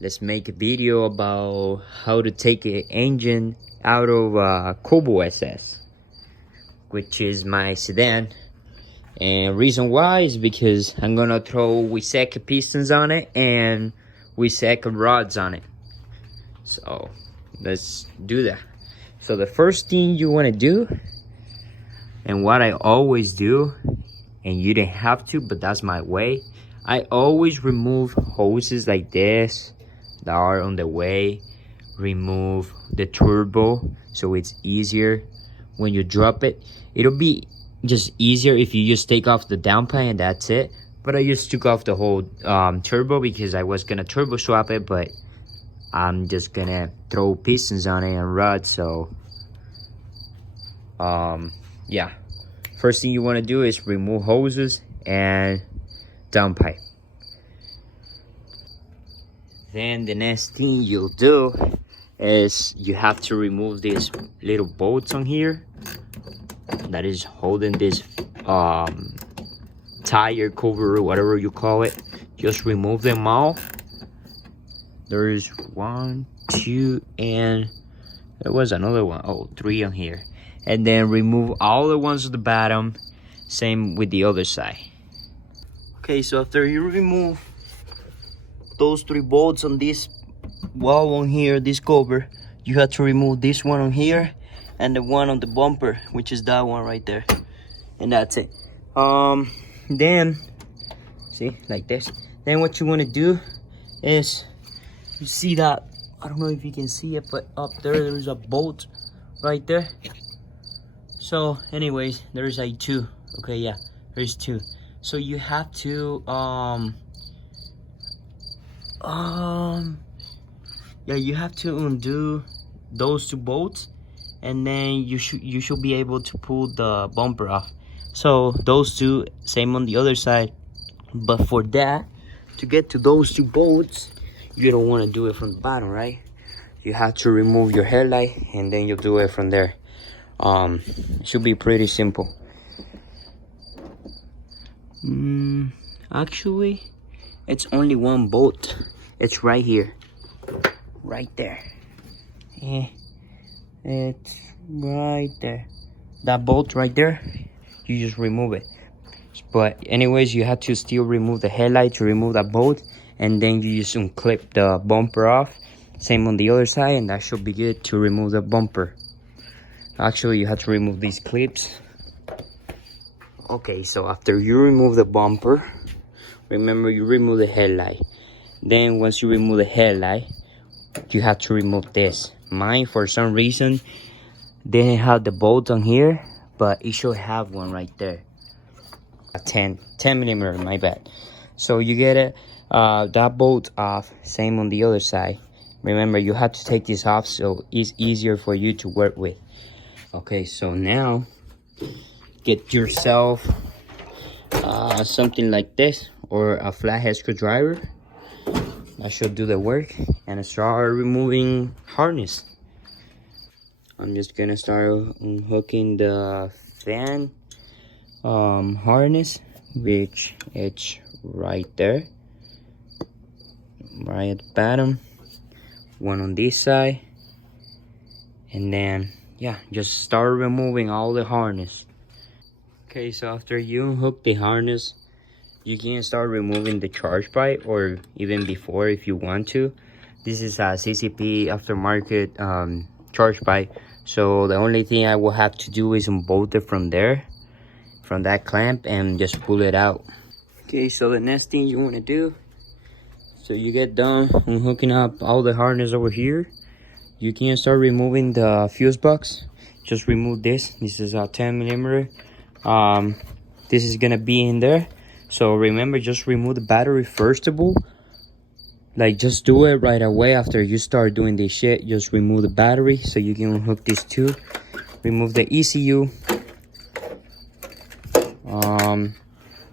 let's make a video about how to take an engine out of Cobalt SS, which is my sedan. And reason why is because I'm gonna throw Wiseka pistons on it and Wiseka rods on it. So let's do that. So the first thing you want to do, and what I always do, and you didn't have to, but that's my way, I always remove hoses like this that are on the way. Remove the turbo so it's easier when you drop it. It'll be just easier if you just take off the downpipe and that's it. But I just took off the whole turbo because I was gonna turbo swap it, but I'm just gonna throw pistons on it and rods. So yeah, first thing you want to do is remove hoses and downpipe. Then the next thing you'll do is you have to remove these little bolts on here that is holding this tire cover or whatever you call it. Just remove them all. There is 1, 2, and there was another one. Oh, 3 on here. And then remove all the ones at the bottom. Same with the other side. Okay, so after you remove those 3 bolts on this wall on here, this cover, you have to remove this one on here and the one on the bumper, which is that one right there. And that's it. Then see, like this. Then what you want to do is, you see that, I don't know if you can see it, but up there's a bolt right there. So anyways, there's like 2. Okay, yeah, there's 2. So you have to yeah, you have to undo those 2 bolts, and then you should be able to pull the bumper off. So those 2, same on the other side. But for that, to get to those 2 bolts, you don't want to do it from the bottom, right? You have to remove your headlight and then you do it from there. It should be pretty simple. Actually, it's only 1 bolt. It's right here, right there. Yeah, it's right there. That bolt right there, you just remove it. But anyways, you have to still remove the headlight to remove that bolt, and then you just unclip the bumper off. Same on the other side, and that should be good to remove the bumper. Actually, you have to remove these clips. Okay, so after you remove the bumper, remember you remove the headlight. Then once you remove the headlight, you have to remove this. Mine, for some reason, didn't have the bolt on here, but it should have one right there. A 10 millimeter, my bad. So you get it, that bolt off. Same on the other side. Remember, you have to take this off so it's easier for you to work with. Okay, so now get yourself something like this, or a flathead screwdriver. That should do the work, and start removing harness. I'm just gonna start unhooking the fan harness, which it's right there, right at the bottom. One on this side, and then yeah, just start removing all the harness. Okay, so after you unhook the harness, you can start removing the charge pipe, or even before if you want to. This is a CCP aftermarket charge pipe, so the only thing I will have to do is unbolt it from there, from that clamp, and just pull it out. Okay, so the next thing you want to do, so you get done unhooking up all the harness over here, you can start removing the fuse box. Just remove this. This is a 10 millimeter. This is gonna be in there. So remember, just remove the battery first of all. Like, just do it right away after you start doing this shit. Just remove the battery so you can unhook these 2. Remove the ECU.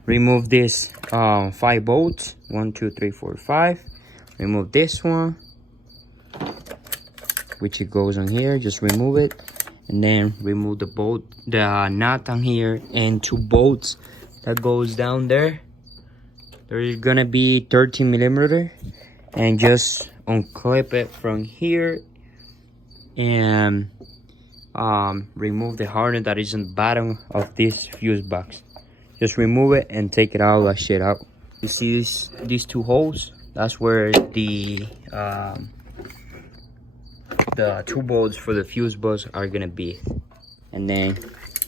Remove this 5 bolts. 1, 2, 3, 4, 5. Remove this one, which it goes on here. Just remove it, and then remove the bolt, the nut on here, and 2 bolts that goes down there. There's gonna be 13 millimeter, and just unclip it from here and remove the harness that is in the bottom of this fuse box. Just remove it and take it all that shit out. You see these two holes? That's where the 2 bolts for the fuse box are gonna be. And then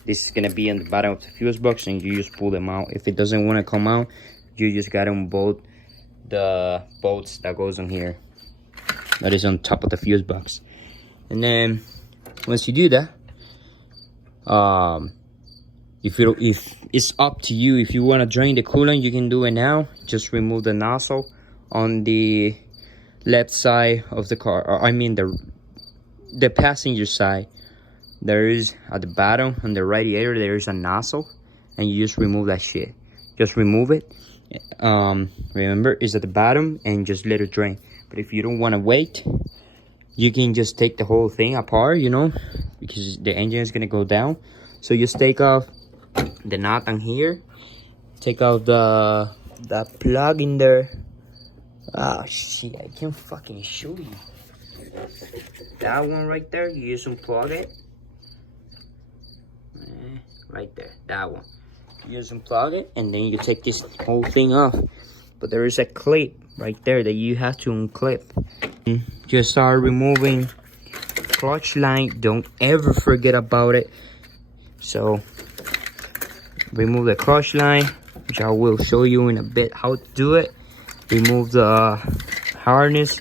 this is gonna be in the bottom of the fuse box, and you just pull them out. If it doesn't want to come out, you just gotta unbolt the bolts that goes on here, that is on top of the fuse box. And then once you do that, if it's up to you, if you want to drain the coolant, you can do it now. Just remove the nozzle on the left side of the car, or I mean the passenger side. There is at the bottom on the radiator, there is a nozzle, and you just remove that shit. Just remove it. Remember, it's at the bottom, and just let it drain. But if you don't want to wait, you can just take the whole thing apart, you know, because the engine is gonna go down. So just take off the nut on here, take out the plug in there. Oh shit, I can't fucking show you. That one right there, you just unplug it. Right there, that one. You just unplug it, and then you take this whole thing off. But there is a clip right there that you have to unclip. Just start removing clutch line. Don't ever forget about it. So remove the clutch line, which I will show you in a bit how to do it. Remove the harness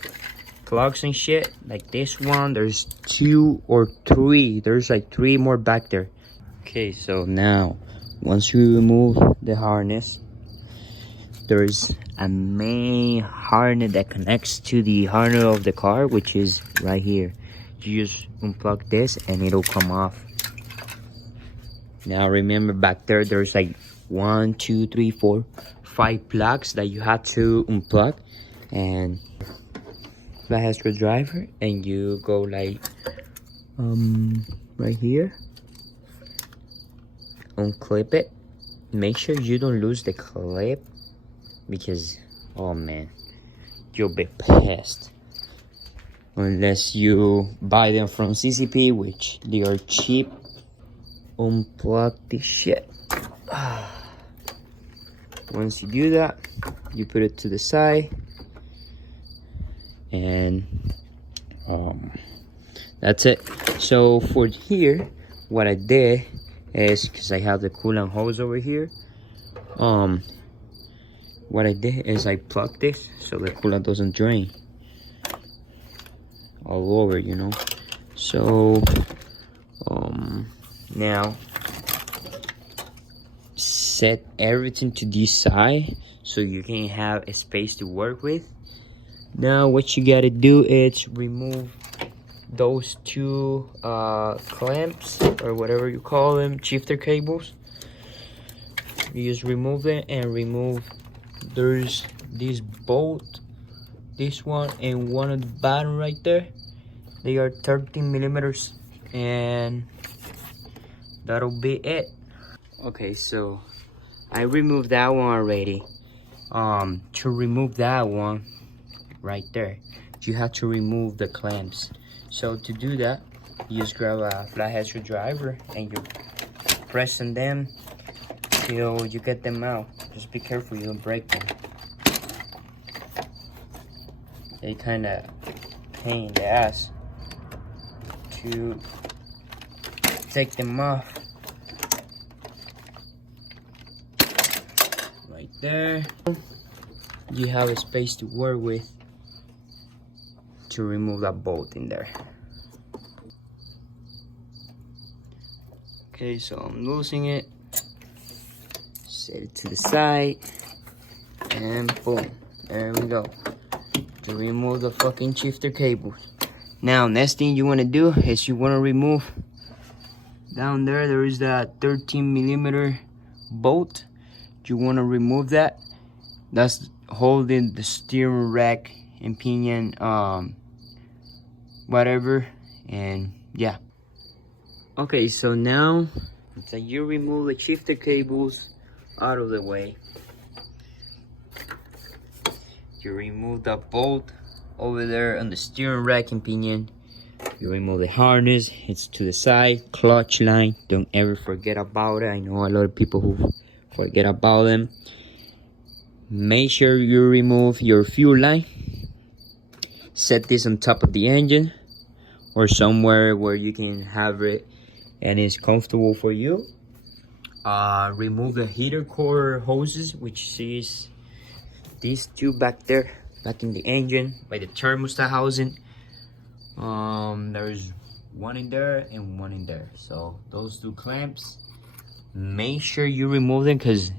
plugs and shit, like this one. There's 2 or 3. There's like 3 more back there. Okay, so now once you remove the harness, there's a main harness that connects to the harness of the car, which is right here. You just unplug this and it'll come off. Now remember, back there, there's like 1, 2, 3, 4, 5 plugs that you have to unplug, and flathead screwdriver, and you go like right here, unclip it. Make sure you don't lose the clip, because oh man, you'll be pissed unless you buy them from CCP, which they are cheap. Unplug this shit. Once you do that, you put it to the side, and that's it. So for here, what I did is, because I have the coolant hose over here, what I did is I plugged this so the coolant doesn't drain all over, you know. So now set everything to this side so you can have a space to work with. Now what you gotta do is remove those 2 clamps, or whatever you call them, shifter cables. You just remove them, and remove, there's this bolt, this one, and one at the bottom right there. They are 13 millimeters, and that'll be it. Okay, so I removed that one already. To remove that one right there, you have to remove the clamps. So to do that, you just grab a flathead screwdriver and you press on them till you get them out. Just be careful you don't break them. They kind of pain in the ass to take them off. Right there, you have a space to work with to remove that bolt in there. Okay, so I'm losing it, set it to the side, and boom, there we go, to remove the fucking shifter cables. Now next thing you want to do is you want to remove down there, there is that 13 millimeter bolt. You want to remove that. That's holding the steering rack and pinion, whatever, and yeah. Okay, so now that you remove the shifter cables out of the way, You remove the bolt over there on the steering rack and pinion. You remove the harness, it's to the side. Clutch line, don't ever forget about it. I know a lot of people who forget about them. Make sure you remove your fuel line. Set this on top of the engine or somewhere where you can have it and it's comfortable for you. Remove the heater core hoses, which is these two back there, back in the engine by the thermostat housing. There's one in there and one in there, so those two clamps, make sure you remove them because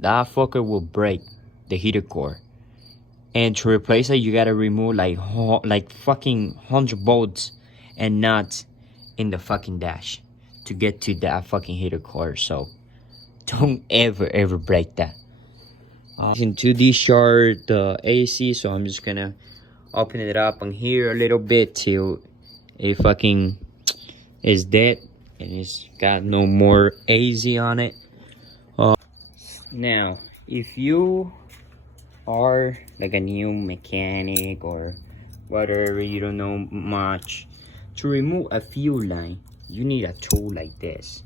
that fucker will break the heater core. And to replace it, you gotta remove like fucking 100 bolts and nuts in the fucking dash to get to that fucking heater core. So don't ever break that. To discharge the AC, so I'm just gonna open it up on here a little bit till it fucking is dead and it's got no more AC on it. Now, if you are like a new mechanic or whatever, you don't know much, to remove a fuel line, you need a tool like this.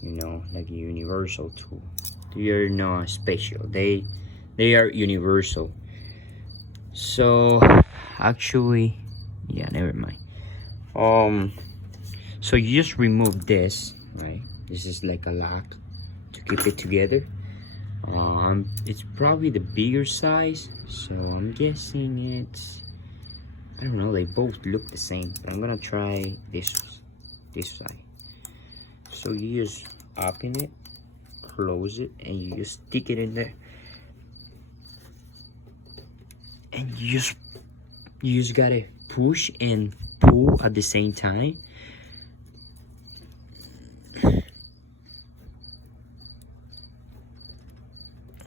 You know, like a universal tool. They are not special. They are universal. So actually, yeah, never mind. So you just remove this, right? This is like a lock to keep it together. It's probably the bigger size, so I'm guessing it's, I don't know, they both look the same, but I'm gonna try this side. So you just open it, close it, and you just stick it in there, and you just gotta push and pull at the same time.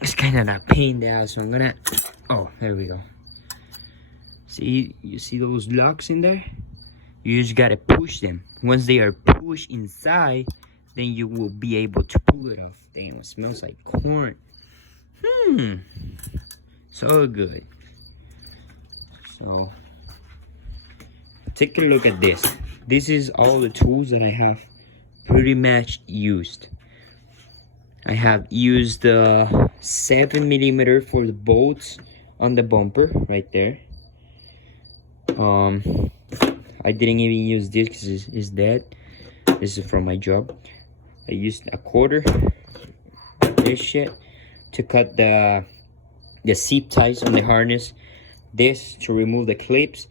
It's kind of a pain there, so I'm gonna, oh, there we go. See, you see those locks in there? You just gotta push them. Once they are pushed inside, then you will be able to pull it off. Damn, it smells like corn. So good. So take a look at this. This is all the tools that I have pretty much used. I have used the 7mm for the bolts on the bumper right there. I didn't even use this because it's dead. This is from my job. I used a quarter, this shit, to cut the zip ties on the harness. This to remove the clips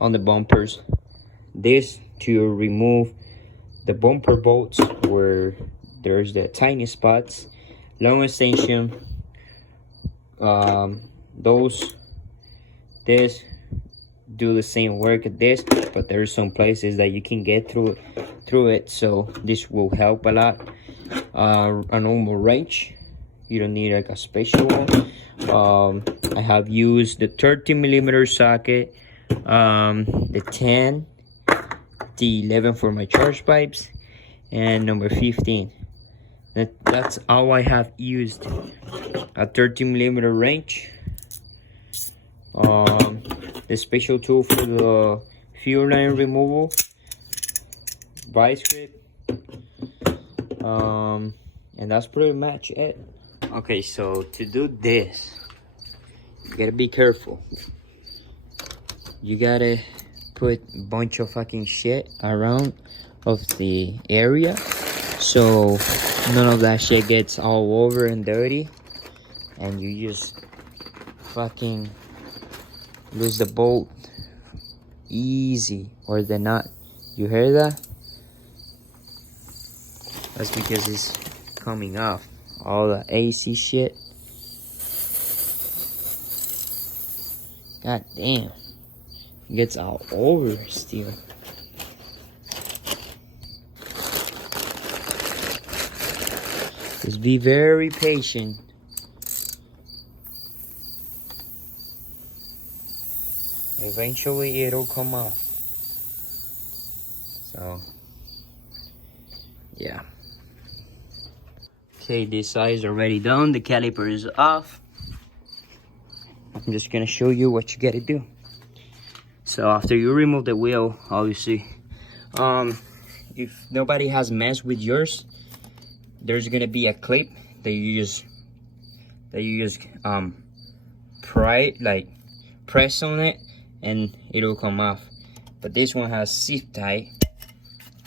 on the bumpers. This to remove the bumper bolts where there's the tiny spots. Long extension. This do the same work as this, but there's some places that you can get through it, so this will help a lot. A normal wrench, you don't need like a special one. I have used the 30mm socket, the 10, the 11 for my charge pipes, and number 15. That's all I have used. A 30mm wrench, the special tool for the fuel line removal, vice grip, and that's pretty much it. Okay, so to do this, you gotta be careful. You gotta put a bunch of fucking shit around of the area so none of that shit gets all over and dirty, and you just fucking lose the bolt easy, or the nut. You hear that? That's because it's coming off all the AC shit. God damn, it gets all over still. Just be very patient. Eventually it'll come off. So yeah. Okay, this side is already done. The caliper is off. I'm just gonna show you what you gotta do. So after you remove the wheel, obviously, if nobody has messed with yours, there's gonna be a clip that you just press on it and it'll come off. But this one has zip tie.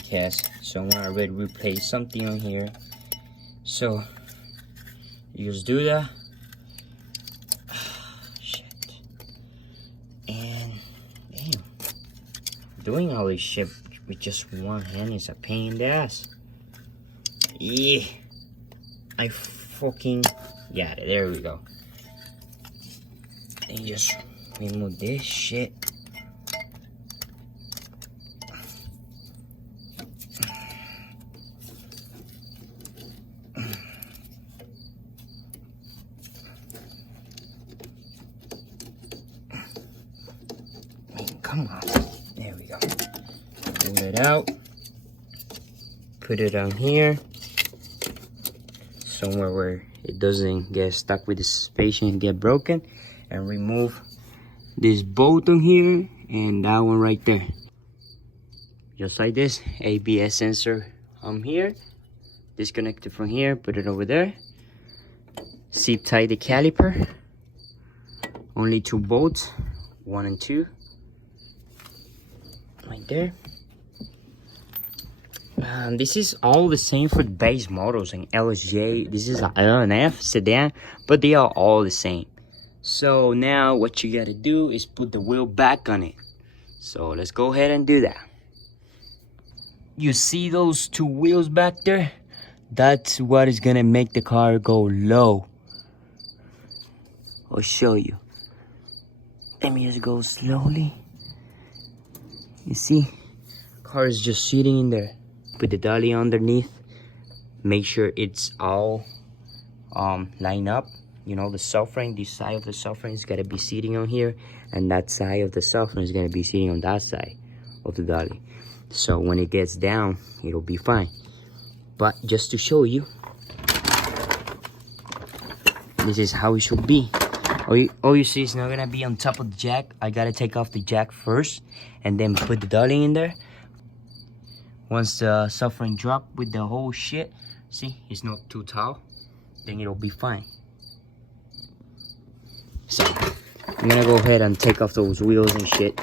Yes, so I want to replace something on here. So you just do that. Shit. And damn, doing all this shit with just one hand is a pain in the ass. Yeah, I fucking got it. There we go. And just remove this shit. Come on. There we go. Pull it out. Put it on here. Somewhere where it doesn't get stuck with the suspension and get broken. And remove this bolt on here and that one right there. Just like this. ABS sensor here. Disconnect it from here. Put it over there. Zip tie the caliper. Only 2 bolts. 1 and 2. Right there. This is all the same for the base models and LSJ. This is an LNF sedan, but they are all the same. So now what you gotta do is put the wheel back on it. So let's go ahead and do that. You see those 2 wheels back there? That's what is gonna make the car go low. I'll show you. Let me just go slowly. You see, car is just sitting in there. Put the dolly underneath. Make sure it's all lined up. You know, the subframe, this side of the subframe is gotta be sitting on here, and that side of the subframe is gonna be sitting on that side of the dolly. So when it gets down, it'll be fine. But just to show you, this is how it should be. All you see is not gonna be on top of the jack. I gotta take off the jack first and then put the dolly in there. Once the subframe drop with the whole shit, see, it's not too tall, then it'll be fine. So I'm gonna go ahead and take off those wheels and shit.